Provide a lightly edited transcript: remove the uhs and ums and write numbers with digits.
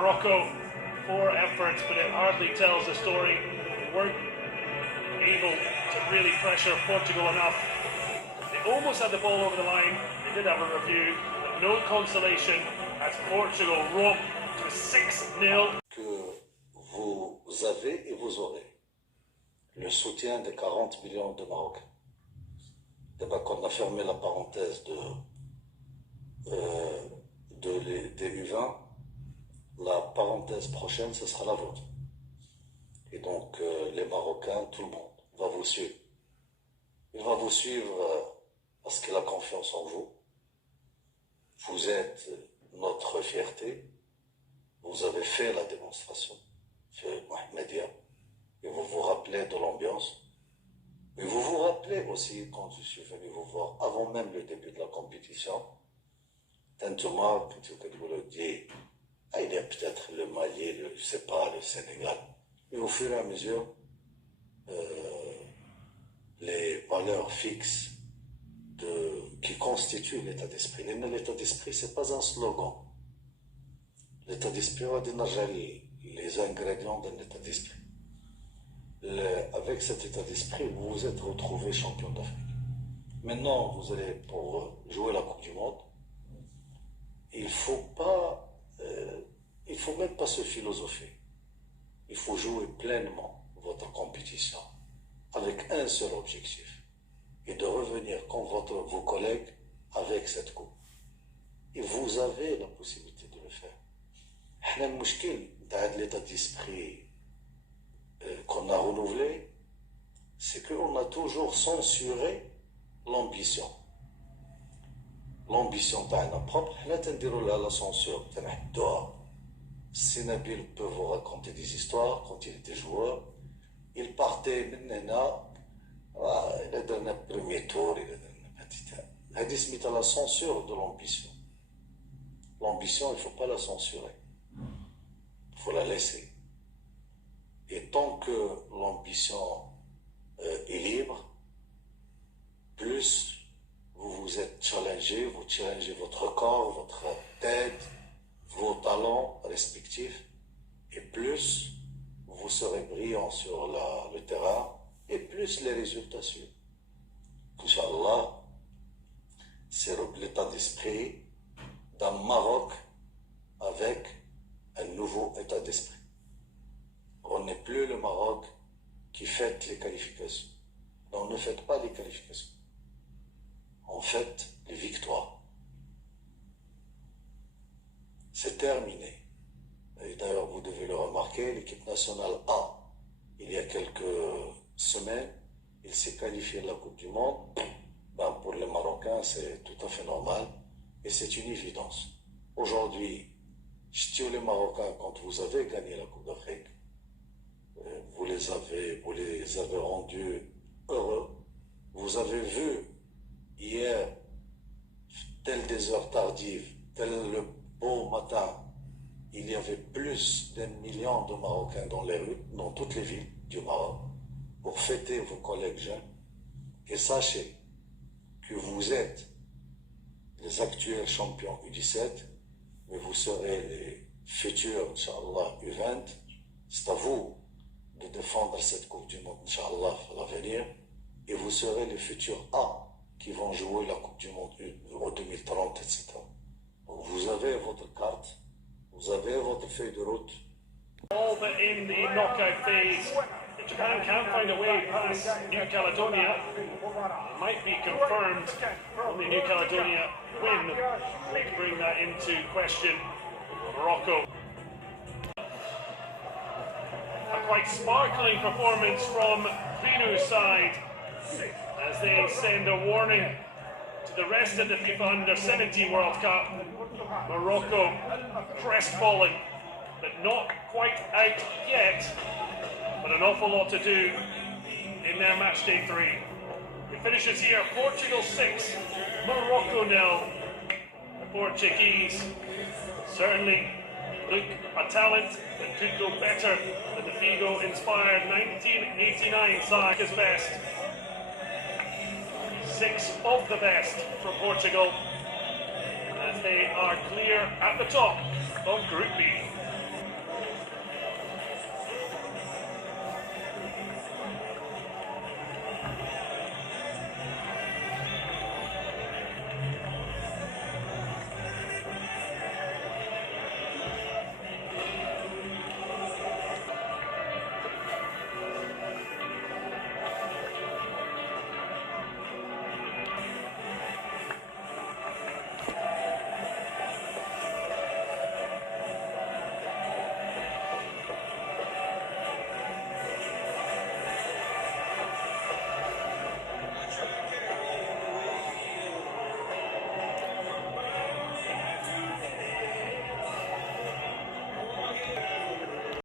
Morocco, 4 efforts, but it hardly tells the story. They weren't able to really pressure Portugal enough. They almost had the ball over the line. They did have a review, but no consolation as Portugal romped to 6-0. Que vous avez et vous aurez le soutien des 40 millions de Marocains. Et bien, quand on a fermé la parenthèse des U20, la parenthèse prochaine, ce sera la vôtre. Et donc, les Marocains, tout le monde, va vous suivre. Il va vous suivre parce qu'il a confiance en vous. Vous êtes notre fierté. Vous avez fait la démonstration, fait Mohamedia, et vous vous rappelez de l'ambiance. Et vous vous rappelez aussi, quand je suis venu vous voir, avant même le début de la compétition, Tantouma, vous le dit, il y a peut-être le Mali, je ne sais pas, le Sénégal. Et au fur et à mesure, les valeurs fixes qui constituent l'état d'esprit. L'état d'esprit, ce n'est pas un slogan. L'état d'esprit, on va dire les ingrédients d'un état d'esprit. Avec cet état d'esprit, vous vous êtes retrouvé champion d'Afrique. Maintenant, vous allez pour jouer la Coupe du Monde. Il faut même pas se philosopher. Il faut jouer pleinement votre compétition avec un seul objectif, et de revenir contre vos collègues avec cette coupe. Et vous avez la possibilité de le faire. Le problème de l'état d'esprit qu'on a renouvelé, c'est qu'on a toujours censuré l'ambition. L'ambition تاعنا propre, حنا تنديروا لها la censure, تنحدوها. Si Nabil peut vous raconter des histoires, quand il était joueur, il partait maintenant, il a donné le premier tour, il a donné le petit tour. هذه سميتها la censure de l'ambition. L'ambition, il ne faut pas la censurer. Il faut la laisser. Et tant que l'ambition est libre, plus vous vous êtes challengé, vous challengez votre corps, votre tête, vos talents respectifs, et plus vous serez brillant sur le terrain, et plus les résultats suivent. Inch'Allah, c'est l'état d'esprit d'un Maroc avec un nouveau état d'esprit. On n'est plus le Maroc qui fête les qualifications. Non, ne faites pas les qualifications. On fête les victoires. C'est terminé. Et d'ailleurs, vous devez le remarquer, l'équipe nationale A, il y a quelques semaines, il s'est qualifié à la Coupe du Monde. Ben, pour les Marocains, c'est tout à fait normal. Et c'est une évidence. Aujourd'hui, les Marocains, quand vous avez gagné la Coupe d'Afrique, vous les avez rendus heureux. Vous avez vu hier, telles des heures tardives, tel le beau matin, il y avait plus d'1 million de Marocains dans les rues, dans toutes les villes du Maroc, pour fêter vos collègues jeunes. Et sachez que vous êtes les actuels champions U17, mais vous serez les futurs, Inch'Allah, U20. C'est à vous de défendre cette Coupe du Monde, Inch'Allah, à l'avenir. Et vous serez les futurs A qui vont jouer la Coupe du Monde en 2030, etc. Donc vous avez votre carte, vous avez votre feuille de route. All but in the knockout phase, Japan can't find a way past New Caledonia. It might be confirmed. Only New Caledonia win would bring that into question. Morocco. A quite sparkling performance from Vinu's side as they send a warning to the rest of the FIFA Under-17 World Cup. Morocco crestfallen, but not quite out yet, but an awful lot to do in their match day 3. It finishes here, Portugal 6, Morocco 0. The Portuguese certainly look a talent that could go better than the Figo-inspired 1989 side is best. 6 of the best for Portugal, as they are clear at the top of Group